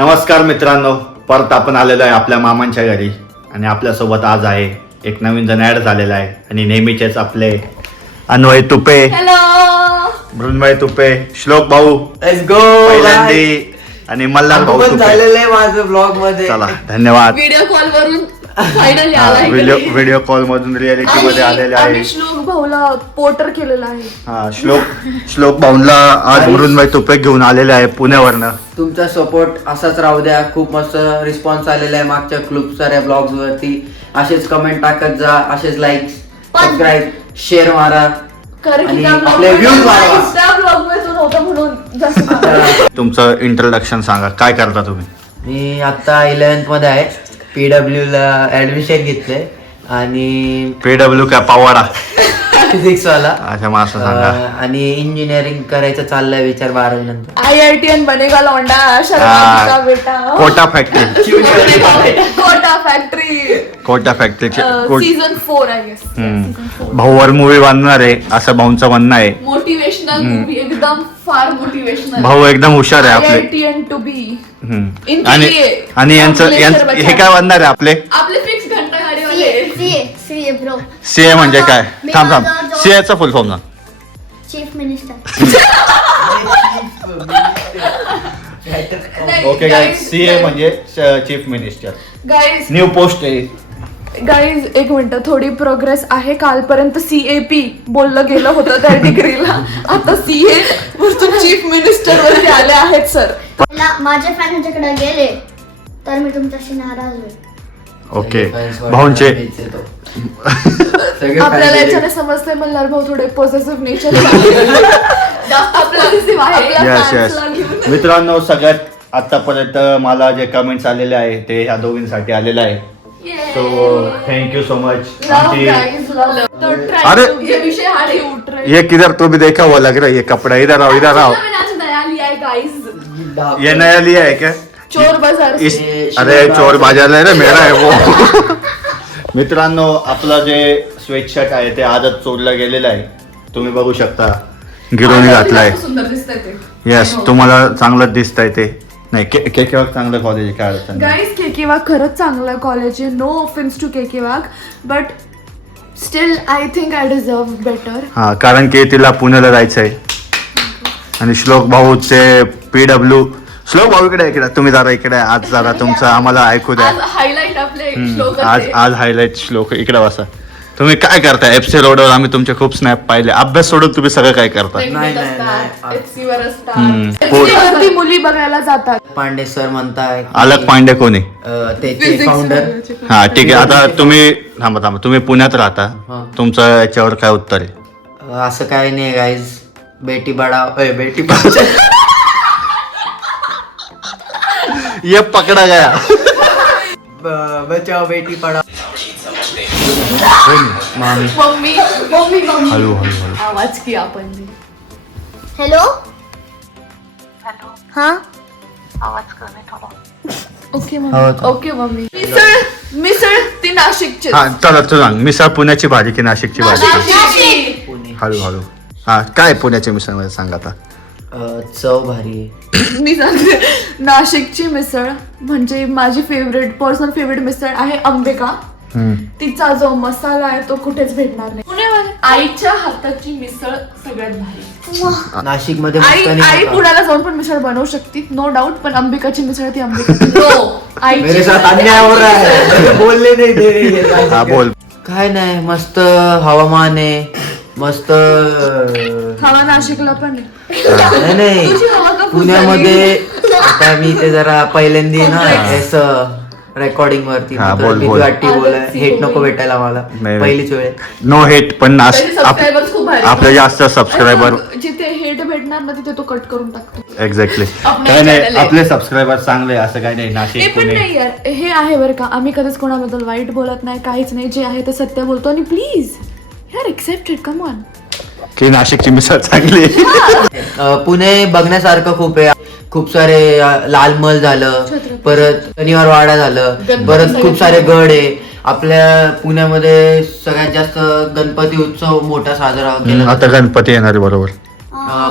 नमस्कार मित्रांनो, परत आपण आलेलो आहे आपल्या मामांच्या घरी आणि आपल्यासोबत आज आहे एक नवीन जण ॲड झालेला आहे आणि नेहमीचेच आपले अन्वय तुपे, हॅलो मृण्मय तुपे, श्लोक भाऊ लेट्स गो पहिल्यांदी आणि मल्हार भाऊ तुपे. झालेलं आहे माझं ब्लॉग मध्ये. चला धन्यवाद. व्हिडिओ कॉल वरून फायनली आला व्हिडिओ कॉल मधून रिअलिटी मध्ये आलेले आहे. आणि श्लोक भाऊला पोर्टर केलेला आहे. हा श्लोक भाऊला आज मृण्मय तुपे घेऊन आलेले आहे पुण्यावरनं. तुमचा सपोर्ट असाच राहू द्या. खूप मस्त रिस्पॉन्स आलेला आहे मागच्या खूप साऱ्या ब्लॉग्स वरती. असेच कमेंट टाकत जा, असेच लाईक, सबस्क्राईब, शेअर मारा कारण की आणि त्या आपले views वाढवा. ब्लॉग मध्ये नव्हतं म्हणून जास्त तुमचं इंट्रोडक्शन सांगा, काय करता तुम्ही? मी आता 11th मध्ये आहे. PW ला ऍडमिशन घेतलंय आणि PW काय पवाडा? फिजिक्स वाला. अच्छा मग असं सांगा. आणि इंजिनिअरिंग करायचं चाललंय विचार 12वी नंतर. IITN बनेगा लौंडा शर्मा का बेटा. Kota factory Kota factory season 4 I guess. भाऊवर मूवी बांधणार आहे असं भाऊंचं म्हणणं आहे. मोटिवेशनल मूवी एकदम फार मोटिवेशनल. भाऊ एकदम हुशार आहे आपले. IITN टू बी हम्म. आणि यांचं हे काय बनणार आहे आपले? आपले फिक्स घंटा गाडीवाले सीए ब्रो. सीए म्हणजे काय? थांब सीएचा फुल फॉर्म ना. Chief minister. Okay guys, CA म्हणजे chief minister. Guys new post आहे. गाईज एक मिनिट, थोडी प्रोग्रेस आहे. कालपर्यंत CAP बोललं गेलं होतं त्या डिग्रीला, आता CA वरतून चीफ मिनिस्टर वरती आले आहेत सर. माझे फॅन ह्याच्याकडे गेले तर मी तुमच्याशी नाराज होईल. ओके भाऊंचे आपल्याला याच्याने समजतंय मल्हार भाऊ थोडे पॉझिटिव्ह नेचर यस यस. मित्रांनो, सगळ्यात आतापर्यंत मला जे कमेंट्स आलेले आहे ते ह्या दोघींसाठी आलेले आहे. So thank you so much. अरे ये विषय हा क्यूट रहे. ये किधर तो भी देखा हुआ लग रहा है. ये कपड़ा इधर आओ, इधर आओ. मैंने आज नया लिया है गाइस. ये नया लिया है क्या? चोर बाजार से. अरे चोर बाजार आहे रे, मेरा आहे वो. मित्रांनो, आपलं जे स्वेटशर्ट आहे ते आजच चोरलं गेलेलं आहे. तुम्ही बघू शकता गिरोनी घातलाय. सुंदर दिसतंय ते. येस, तुम्हाला चांगलं दिसतंय ते. नाही केकेवाग चांगलं कॉलेज आहे, काय अडचण नाही. गाईज केकेवाग खरंच चांगलं कॉलेज आहे. No offence to KK Wagh, but still I think I deserve better. हा, कारण की तिला पुण्याला जायचंय आणि श्लोक भाऊचे PW. श्लोक भाऊ इकडे तुम्ही जरा इकडे आज जरा तुमचं आम्हाला ऐकू द्या. आज हायलाइट आपले श्लोक आज हायलाइट श्लोक इकडे बसा. तुम्ही काय करताय? FC रोडवर आम्ही तुमचे खूप स्नॅप पाहिले. अभ्यास सोडून तुम्ही सगळं काय करता? मुली बघायला जातात. पांडे सर म्हणताय अलग पांडे कोणी? त्याचे फाउंडर. हा ठीक आहे. आता तुम्ही थांबा तुम्ही पुण्यात राहता, तुमचं याच्यावर काय उत्तर आहे? असं काय नाही गाईज. बेटी बढाओ बेटी बचाओ. ये पकडा गया. बचाओ बेटी पढाओ. मामी मम्मी हळू आवाज की आपण हॅलो. हाँ ओके मम्मी. मिसळ ती नाशिकची. हा चला तू सांग. मिसळ पुण्याची भाजी की नाशिकची भाजी? नाशिकची. हळू. हा काय पुण्याची मिसळ मध्ये सांग आता. चव भारी आहे. मी सांगते, नाशिकची मिसळ म्हणजे माझी पर्सनल फेवरेट मिसळ आहे अंबिका. तिचा जो मसाला आहे तो कुठेच भेटणार नाही. पुण्यामध्ये आईच्या हाताची मिसळ सगळ्यात भारी. नाशिक मध्ये आई पुण्याला जाऊन पण मिसळ बनवू शकते, नो डाऊट. पण अंबिकाची मिसळ ती मेरे साथ अन्याय हो रहा है. बोलले नाही दे रही हा है. बोल. काय नाही, मस्त हवामान आहे. मस्त हवा नाशिकला पण आहे. नाही तुझी हवा का पुण्यामध्ये. आता मी ते जरा पहिल्यांदा ना असं रेकॉर्डिंग वरती हा, बोल. हेट नको भेटायला मला. नाही. पहिलीच वेळ. नो हेट, पण त्याचे subscribers खूप भारी. आपले जास्त सबस्क्रायबर. जिथे हेट भेटणार ना तिथे तो कट करून टाकतो. एक्झॅक्टली. आपल्या काय नाही, channel आहे. आपले सबस्क्रायबर चांगले असं काही नाही. हे नाशिक पण पुणे नाही यार, हे आहे बरं का. आम्ही कधीच कोणाबद्दल वाईट बोलत नाही, काहीच नाही. जे आहे ते सत्य बोलतो. आणि प्लीज यार एक्सेप्ट इट, कम ऑन. की नाशिकची मिसळ चांगली. पुणे बघण्यासारखं खूप आहे. खूप सारे लाल महल झालं, परत शनिवार वाडा झालं, परत खूप सारे गड आहे. आपल्या पुण्यामध्ये सगळ्यात जास्त गणपती उत्सव मोठा साजरा केला. आता गणपती येणार बरोबर.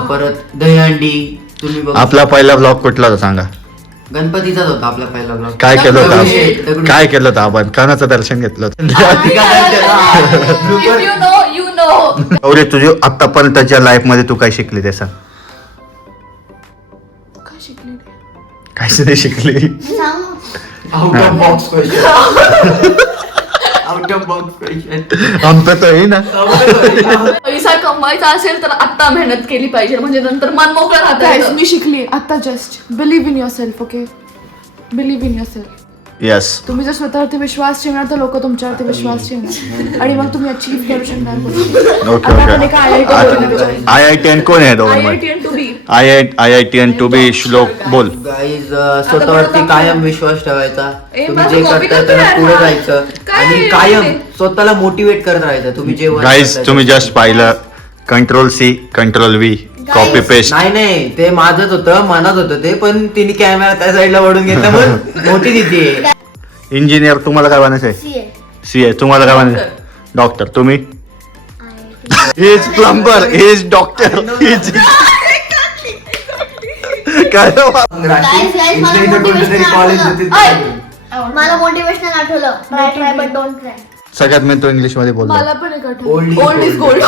परत दहीहंडी. तुम्ही आपला पहिला ब्लॉग कुठला होता सांगा? गणपतीचाच होता आपला पहिला ब्लॉग. काय केलं होतं दगडूशेठ. काय केलं होतं आपण कानाचं दर्शन घेतलं होतं. If you know, you know. Gauri तुझी आतापर्यंतच्या लाईफ मध्ये तू काय शिकली ते सांग. काय शिकली? काहीच नाही शिकली. सांगू out of box question. Out of box question. आमचं तर हे ना पैसा कमवायचा असेल तर आता मेहनत केली पाहिजे, म्हणजे नंतर मन मोकळं राहतं. मी शिकली आता just. Believe in your self. Okay, believe in your self. Yes. तुम्ही जर स्वतःवरती विश्वास ठेवणार तर लोक तुमच्यावरती विश्वास ठेवणार आणि मग तुम्ही अचीव्ह करू शकणार. ओके आता आपण ओके. एका IIT IITN कोण आहे दोघांमध्ये? IITN to be. IITN to be Shlok बोल. गाईज स्वतःवरती कायम विश्वास ठेवायचा. ए, तुम्ही माझं जे copy करता करतोय त्याला यार पुढे हा. जायचं काय आणि आहे कायम हे? स्वतःला मोटिवेट करत राहायचं. तुम्ही जे work गाईज करताय तुम्ही ते. जस्ट पाहिलं Ctrl+C Ctrl+V कॉपी पेस्ट. नाही ते माझंच होतं, मनात होतं ते, पण तिने कॅमेरा त्या साईडला वळून घेतला म्हणून मोठी दिसते. इंजिनियर तुम्हाला काय बनायचं आहे? सीए CA तुम्हाला काय बनायचं? डॉक्टर. तुम्ही? Is plumber, is doctor, is काय मला मोटिवेशनल आठवलं. Try but don't try. सगळ्यात मेन तो इंग्लिश मध्ये बोलतो. मला पण एक Old old is is gold.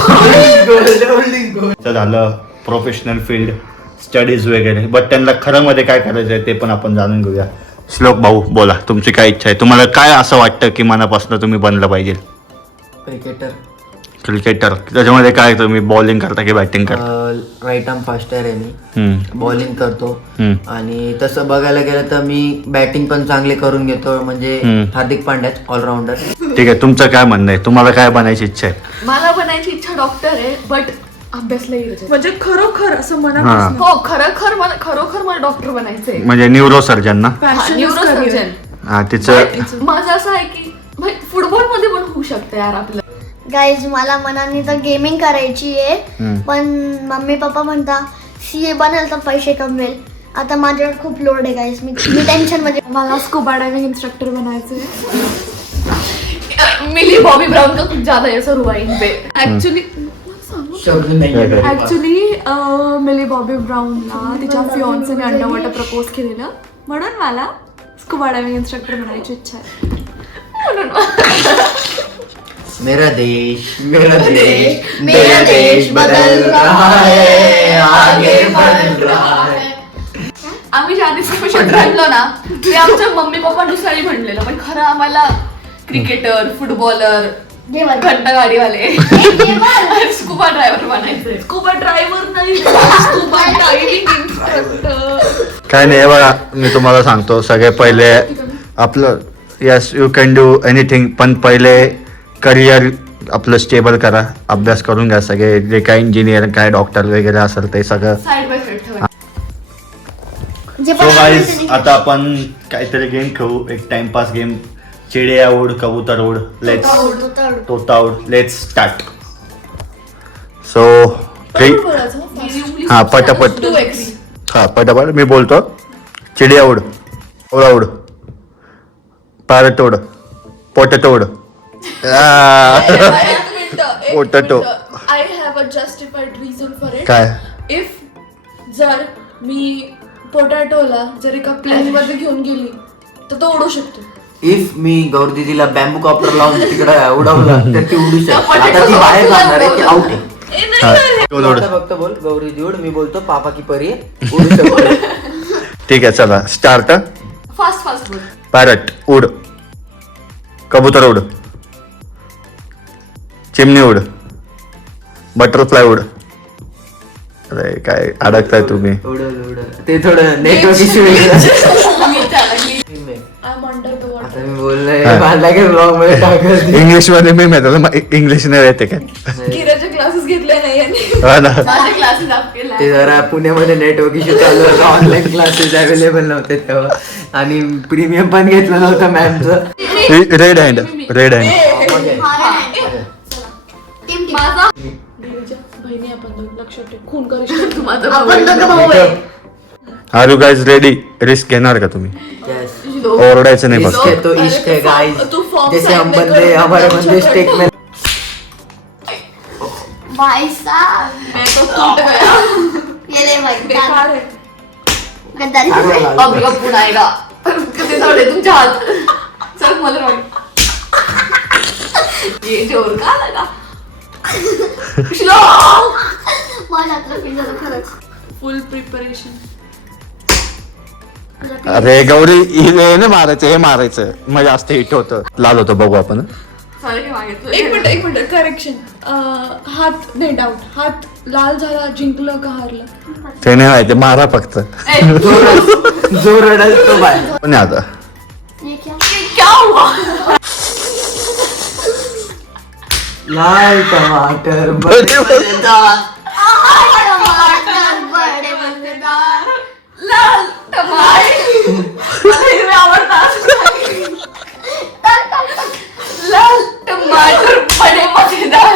तर झालं प्रोफेशनल फील्ड, स्टडीज वगैरे, बट त्यांना खरं मध्ये काय करायचं आहे ते पण आपण जाणून घेऊया. श्लोक भाऊ बोला, तुमची काय इच्छा आहे? तुम्हाला काय असं वाटतं की मनापासून तुम्ही बनलं पाहिजे? क्रिकेटर. क्रिकेटर. त्याच्यामध्ये काय तुम्ही बॉलिंग करता की बॅटिंग करता? राईट आर्म फास्टर आहे मी. हम्म, बॉलिंग करतो हम्म. आणि तसं बघायला गेलं तर मी बॅटिंग पण चांगली करून घेतो, म्हणजे हम्म. हार्दिक पांड्याच ऑलराऊंडर. ठीक आहे, तुमचं काय म्हणणं आहे? तुम्हाला काय बनायची इच्छा आहे? मला बनायची इच्छा डॉक्टर आहे, बट अभ्यासला म्हणजे खरोखर असं हा. मनापासून. हो, खरोखर मला डॉक्टर बनायचंय. म्हणजे न्यूरो सर्जन ना? न्यूरोसर्जन. हा, तिचं माझं असं आहे की फुटबॉल मध्ये पण होऊ शकतं यार आपलं. गाईज मला मनाने तर गेमिंग करायची आहे, हम्म. पण मम्मी पप्पा म्हणता सीए बनेल तर पैसे कमवेल. आता माझ्यावर खूप लोड आहे गाईज. मी टेन्शन मध्ये. मला स्कूबा डायविंग इंस्ट्रक्टर बनायचंय. मिली बॉबी ब्राउन का कुछ ज्यादा है सर हुआ इन पे. ऍक्च्युली मिली बॉबी ब्राऊनला तिच्या फिओन्सेने अंडरवॉटर प्रपोज केलेलं, म्हणून मला स्कूबा डायविंग इंस्ट्रक्टर बनायची इच्छा आहे. मेरा देश मेरा देश बदल रहा है, आगे बढ़ रहा है. आम्ही ज्या दिवशी राहिलो ना ते आमच्या मम्मी पप्पानुसारही म्हणलेलं, पण खरं आम्हाला क्रिकेटर, फुटबॉलर, घंटा गाडीवाले, स्कूबा ड्रायव्हर बनायचंय. स्कूबा ड्रायव्हर नाही, स्कूबा डायव्हिंग इंस्ट्रक्टर. काय नाही, हे बघा मी तुम्हाला सांगतो. सगळे पहिले आपलं yes you can do anything, पण पहिले करिअर आपलं स्टेबल करा. अभ्यास करून घ्या. सगळे जे काय इंजिनियर काय डॉक्टर वगैरे असेल ते सगळं. साइड बाय साइड ठेवा. सो गाईज आता आपण काहीतरी गेम खेळू, एक टाइमपास गेम. चिडिया उड कबूतर उड, लेट्स तोता उड, लेट्स स्टार्ट. सो हा पटापट. हा पटापट मी बोलतो. चिडिया उड, ओळा उड, पॅरट उड, पोटॅटो उड. Potato. I have a justified reason for it. काय? If जर मी पोटॅटोला जर एका प्लेन मध्ये घेऊन गेली तर तो उडू शकतो. इफ मी गौरी दिदीला बॅम्बू कॉप्टर लावून तिकडे उडवलं तर ती उडू शकते. आता ती बाहेर जाणार आहे, ती आउट आहे. आता फक्त बोल गौरी दी उड, मी बोलतो पापा की परी उडू शकतो. ठीक आहे चला स्टार्ट. फास्ट बोल. पॅरट उड, कबूतर उड, चिमणी उड, बटरफ्लाय उड. अरे काय अडकताय तुम्ही. ते थोडं network issue I'm under the water. आता मी बोललोय मला काय ब्लॉग मध्ये टाकत. इंग्लिश मध्ये मी माहिती इंग्लिश नाही येते काय. किराचे क्लासेस घेतले नाही यांनी. हा ना. माझे क्लासेस आपले ते जरा पुण्यामध्ये नेटवर्क इश्यू चालू होता, ऑनलाईन क्लासेस अवेलेबल नव्हते तेव्हा, आणि प्रीमियम पण घेतलं नव्हतं मॅमचं. Red hand, red hand. माझा बहिणी आपण दोन लक्षात ठेव. खून करू शकतो माझा आपण दोघं भाऊ आहे. Are you guys ready? Risk घेणार का तुम्ही? ओरडायचं नाही इश्क फक्त. है तो इश्क है गाइस, तू form जैसे हम sign नहीं बंदे कर, हमारे मैं बंदे छोटा स्टेक में. भाई साहब मैं तो टूट गया. ये ले भाई. बेकार है. गद्दारी अंबिका पुन्हा एकदा कधी जाऊदे तुमच्या हात चल मला राग ये जोर का लगा श्लोक माझ्या हातला फील झालं खरंच. फुल प्रिपरेशन. अरे गौरी हे नाही मारायचं, हे मारायचं मग जास्त हिट होतं. लाल होतं बघू आपण. एक मिनिट करेक्शन. हात नाही डाऊट. हात लाल झाला जिंकलं का हारलं? ते नाही माहिती, मारा फक्त. जो रडल तो बाय. पण आता ये क्या? क्या हुआ? लाल टमाटर बडे मजेदार. लाल टमाटर मला हिरवे आवडतात. लाल टमाटर बडे मजेदार.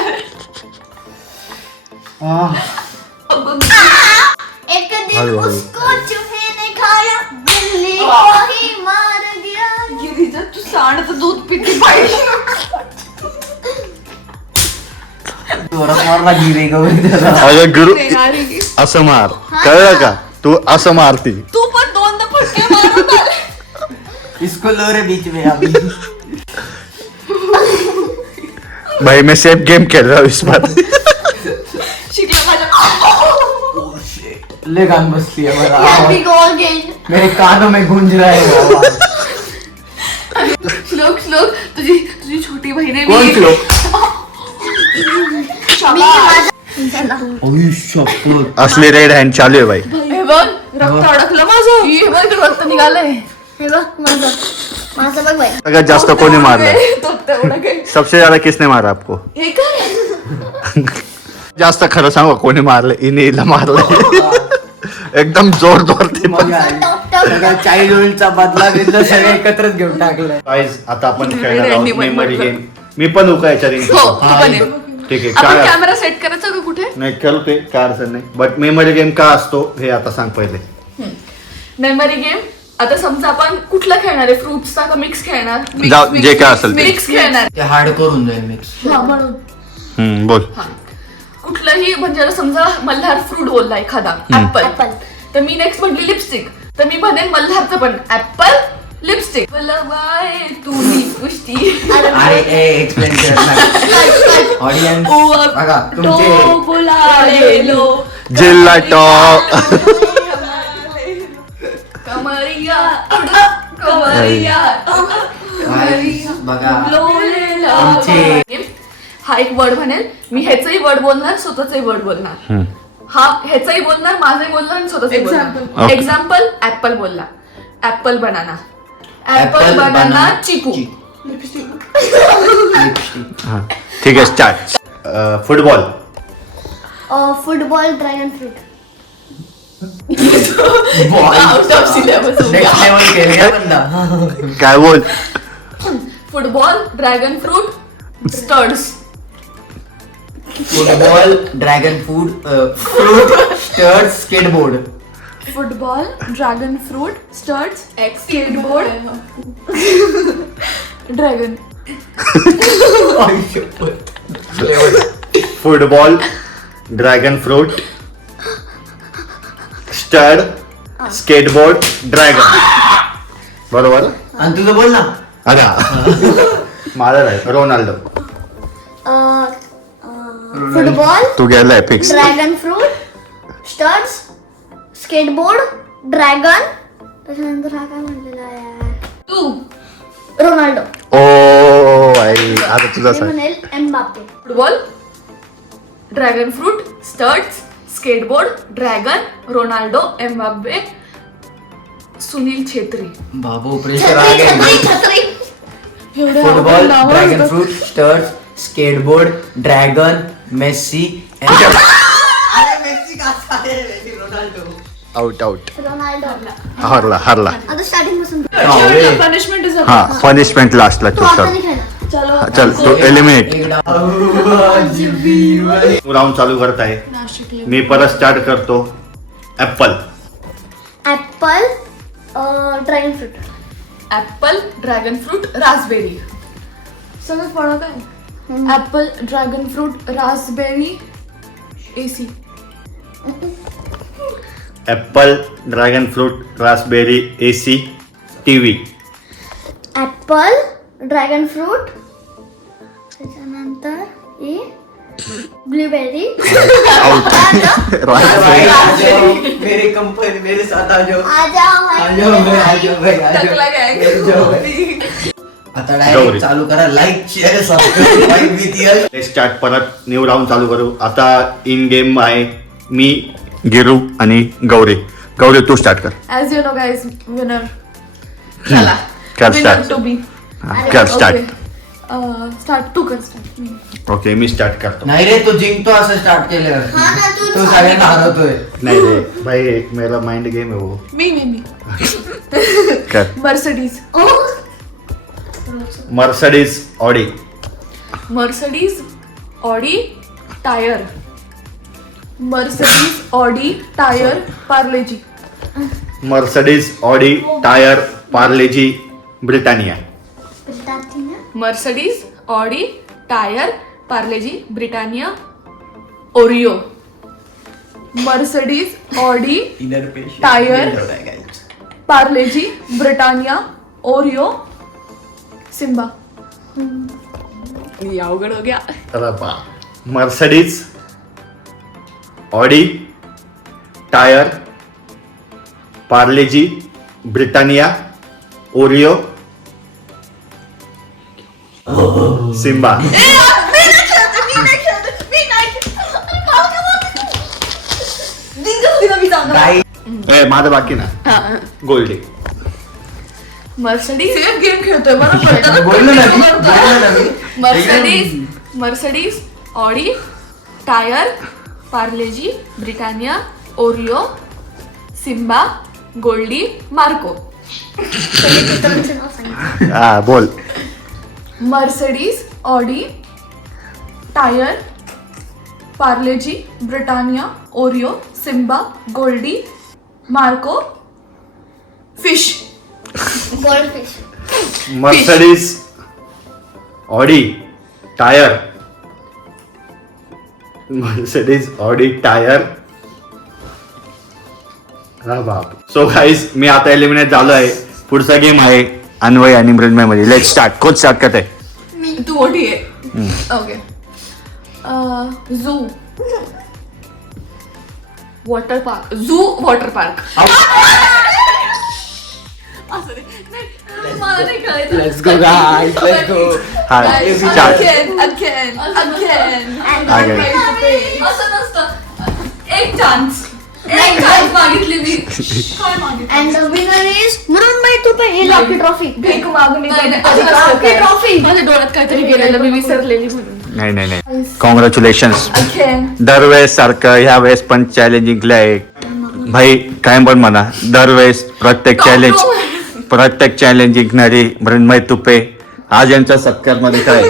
एक दिन हळू, हळू. उसको चूहे ने खाया, बिल्ली को ही मार दिया. गिरीजा तू सांडचं दूध पिती पाहिजे. जोरात मारला गिरे गौरी त्याला. अरे गुरु रेगारी. असं मार, कळलं का? तू असं मारती. तू पण दोनदा फटके मारून आले. इसको लो रे बीच में अभी. भाई मैं सेफ गेम खेल रहा हूँ इस बार. शिकला माझ्या. ले गान बसली है मेरा. Here we go again. मेरे कानों में गूंज रहा है वो आवाज. श्लोक तुझी छोटी बहीण आहे. कोण श्लोक? मी माझा ओय शपथ. असली रेड हँड चालू आहे भाई. हे बघ रक्त अडकलं माझं. हे बघ रक्त निघालंय. हे बघ माझं माझं बघ बाई. सगळ्यात जास्त कोणी मारलं? तो तेवढं काही. सबसे ज्यादा किसने मारा आपको? हे काय? जास्त खरं सांगू कोणी मारलं? इनेला मारलं. एकदम जोर ते मग सगळ्या चाइल्ड होल्डचा बदला घेतला, सगळे एकत्रच घेऊन टाकलं. गाईज आता आपण Red खेळणार handनी आहोत पण मेमरी म्हटलं. गेम. मी पण उका याच्या रिंग. हो तू पण ये. ठीक आहे आपण काय कॅमेरा सेट करायचा का कुठे? नाही करतोय काय अडचण नाही. बट मेमरी गेम का असतो हे आता सांग पहिले. Memory game. आता समजा आपण कुठला खेळणार आहे? फ्रुट्सचा का मिक्स खेळणार? जाऊ, जे काय असेल ते. मिक्स खेळणार. ते हार्ड करून जाईल मिक्स. हा म्हणून बोल. कुठलंही म्हणजे आता समजा मल्हार फ्रूट बोलला एखादा ऍपल, तर मी नेक्स्ट म्हटली लिपस्टिक, तर मी म्हणेन मल्हारचं पण ऍपल लिपस्टिक. तुम्ही कुस्ती अरे एक्सप्लेन कर ऑडियन्स बघा तुमचे बोलालेलो जिल्हा टॉप. कमरिया कमरिया बघा लोलेला. तुमचे हा एक वर्ड म्हणेल, मी ह्याचंही वर्ड बोलणार, स्वतःचंही वर्ड बोलणार. हा ह्याचंही बोलणार, माझंही बोलणार आणि स्वतःचंही बोलणार. Okay. एक्झाम्पल ऍपल बोलला, apple banana, apple Apple, banana banana, chikoo. हा ठीक आहे start. Football. Football dragon fruit. Out of syllabus. Next level केले बंदा. काय बोल. Football dragon fruit studs. Football dragon fruit start skateboard. Football dragon fruit studs skateboard dragon. Football dragon fruit stud skateboard dragon. बरोबर. आणि तुझं बोल ना. अरे माझा आहे रोनाल्डो. फुटबॉल तू गेलाय fix. Dragon fruit studs skateboard dragon. त्याच्यानंतर हा काय म्हणलेला यार? तू रोनाल्डो. ओ आई आता तुझा मी सांग. म्हणेल Mbappe. Football dragon fruit studs skateboard dragon Ronaldo Mbappe Sunil Chhetri. बाबू प्रेशर आ गया. छत्री. Football dragon fruit start skateboard dragon Messi. Out out. Ronaldo. हारला हारला. आता स्टार्टिंग पासून पनिशमेंट इज हा पनिशमेंट लास्टला तू तू आता चल. नाही खेळणार. चलो चल तू एलिमिनेट. एक राऊंड चालू करत आहे. मी परत स्टार्ट करतो. Apple. Apple dragon fruit. Apple dragon fruit Raspberry. सगळं फळं काय? Apple dragon fruit Raspberry AC. Apple, dragon fruit, Raspberry, AC, TV. Apple, dragon fruit, त्याच्यानंतर ब्लूबेरी. मेरी कंपनी मेरे साथ आ जाओ. आ जाओ आ जाओ भाई, आ जाओ भाई, आ जाओ. टकला gang. आ जाओ भाई. आता गौरी. डायरेक्ट चालू करा. Like share subscribe with Yash. Start परत न्यू राऊंड चालू करू. आता इन गेम आहे मी, गिरू आणि गौरी. गौरी तू स्टार्ट कर. As you know guys winner. चला कर विनर start. To be. कर स्टार्ट. स्टार्ट तू कर स्टार्ट. ओके मी स्टार्ट करतो. नाही रे, तू जिंकतो असं स्टार्ट केल्यावर. हा ना, तू तू सगळ्यांना हरवतोय. नाही रे भाई, मेरा माइंड गेम है वो. मी कर. Mercedes. Mercedes, Audi. Mercedes Audi tyre. Mercedes Audi tyre Parle G. Mercedes, Audi, tyre, Parle G, Britannia. Mercedes Audi tyre Parle G Britannia Oreo. Mercedes Audi tyre Parle G Britannia Oreo Simba. ये अवघड हो गया. Mercedes, Audi, tyre, Parle G, Britannia, Oreo, Simba. माझं बाकी ना. गोल्डी. मर्सिडीज गेम खेळतोय बोललो ना मी, बोललो ना मी. Mercedes Audi tyre Parle G Britannia Oreo Simba Goldie Marco. हा बोल. Mercedes Audi tyre Parle G Britannia Oreo Simba Goldie Marco fish. Gold fish. Mercedes, Audi, tyre. Mercedes, Audi, tyre. हा बाप. सो गाईज मी आता एलिमिनेट झालो आहे. पुढचा गेम आहे अन्वय आणि मृण्मय मध्ये. Let start. कोच स्टार्ट करते. तू मोठी आहे. Okay. Zoo water park. Zoo water park. Let's go guys, let's go. हा स्टार्ट. Again. असं नसतं. एक चान्स मागितली मी. काय मागितलं? And the winner is Mrunmay Tupe. He lucky trophy. भीक मागणी नाही, नाही, असं नसतं काय. ट्रॉफी. माझ्या डोळ्यात काहीतरी गेलेलं मी विसरलेली म्हणून. नाही कॉंग्रॅच्युलेशन्स. Again. दरवेळेस सारखं ह्या वेळेस पण चॅलेंज जिंकलंय भाई. काय पण म्हणा, दरवेळेस प्रत्येक चॅलेंज जिंकणारी मृण्मय तुपे. आज यांच्या सत्कार मध्ये काय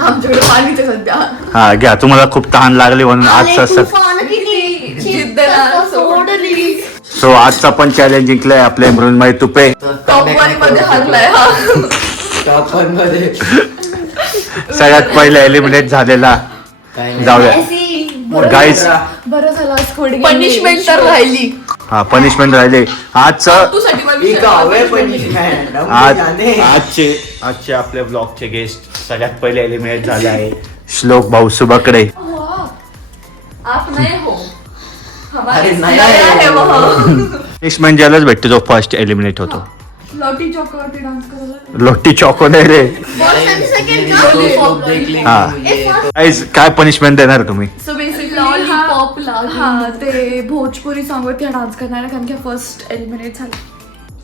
आमच्याकडे पाणीचे सध्या. हा घ्या. तुम्हाला खूप तहान लागली म्हणून आजचा तुफान किती जिद्दला सोडली. सो आजचा पण चॅलेंज जिंकलाय आपले मृण्मय तुपे. टॉप 1 मध्ये हरलाय हा. टॉप 1 मध्ये. सगळ्यात पहिले एलिमिनेट झालेला. काय नाही. जाऊया गाईज. बरं झालं पनिशमेंट तर राहिली. हा पनिशमेंट राहिले. आजचं तू साठी मला ही विचार कावे करतो. punishment. आजचे आपले ब्लॉगचे गेस्ट सगळ्यात पहिले एलिमिनेट झाले आहे श्लोक भाऊ सुबकडे. वाह, आप नए हो. हमारे अरे नाही नया है वो. पनिशमेंट ज्यालाच भेटतो जो फर्स्ट एलिमिनेट होतो. लॉटी चॉकवरती डान्स करायला. लोटी चॉको नाही रे. हा हा. गाईज काय पनिशमेंट देणार तुम्ही? सो बेसिकली हा ते भोजपुरी सॉन्ग वरती डान्स करणार आहे कारण की फर्स्ट एलिमिनेट झाला.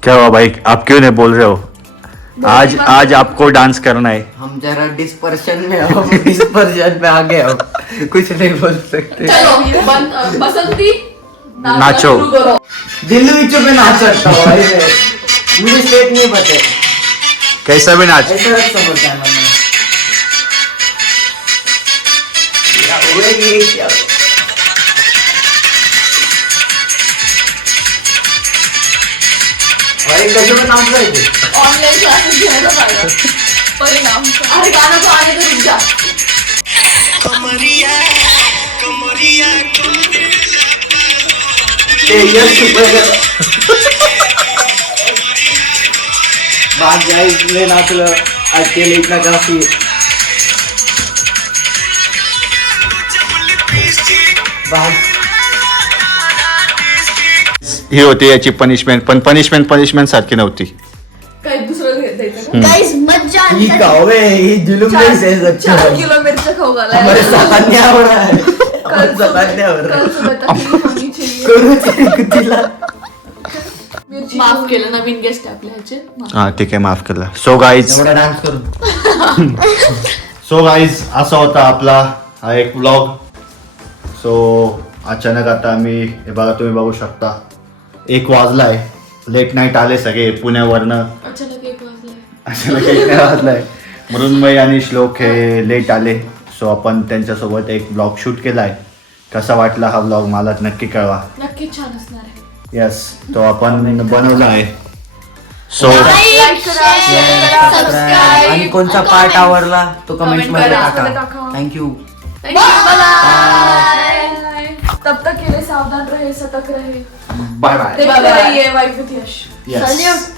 क्या हुआ भाई, आप क्यों नहीं बोल रहे हो? आज आपको डांस करना है. हम जरा डिस्पर्शन में आगे हो. कुछ नहीं बोल सकते. चलो बसंती नाचो. शुरू करो. दिल्ली विचो पे नाच सकता हूँ भाई मैं. मुझे स्टेप नहीं पता है. कैसा भी नाच. ऐसा समझता है मैंने. क्या हुआ ये क्या? भाई कशे में नाच रहे थे. ऑनलाइन क्लासेस घ्यायला पाहिजे. परिणाम अरे गाणं तो आले तर रुक जा. कमरिया कमरिया को दिल ते यश super भाग्य इथले नाचलं आज केलं इथला काफी ही होती याची पनिशमेंट, पण पनिशमेंट सारखी नव्हती. काही दुसरं द्यायचं का? गाईज मज्जा ही आली. कावे ही जुलूम नाही से 4 किलो मिरच्या खाऊ हमारे घालाय. सहान्या हो रहा है कल हमारे सहान्या हो सुबह रहा है तकलीफ होनी चाहिए. करू तरी तिला माफ केलं, नवीन गेस्ट आपल्या ह्याचे. हा ठीक आहे, माफ केलं. सो गाईज एवढा डान्स करू असा होता आपला हा एक व्लॉग. सो अचानक आता आम्ही हे बघा, तुम्ही बघू शकता 1 वाजलाय. लेट नाईट आले सगळे पुण्यावरनं. अचानक 1 वाजलाय. अचानक 1 नाही वाजलाय. मृण्मयी आणि श्लोक हे लेट आले. सो आपण त्यांच्यासोबत एक व्लॉग शूट केलाय. कसा वाटला हा व्लॉग मला नक्की कळवा. नक्कीच छान असणार आहे. यस, तो आपण बनवला आहे. सो Like करा, share करा, subscribe आणि कोणता पार्ट आवडला तो कमेंट Comment मध्ये करा, टाका. टाका. थँक्यू. Thank you, bye. तब तक के लिए सावधान रहे, सतर्क रहे. Bye bye. देखते रहिए wife with Yash. Yes. Salute.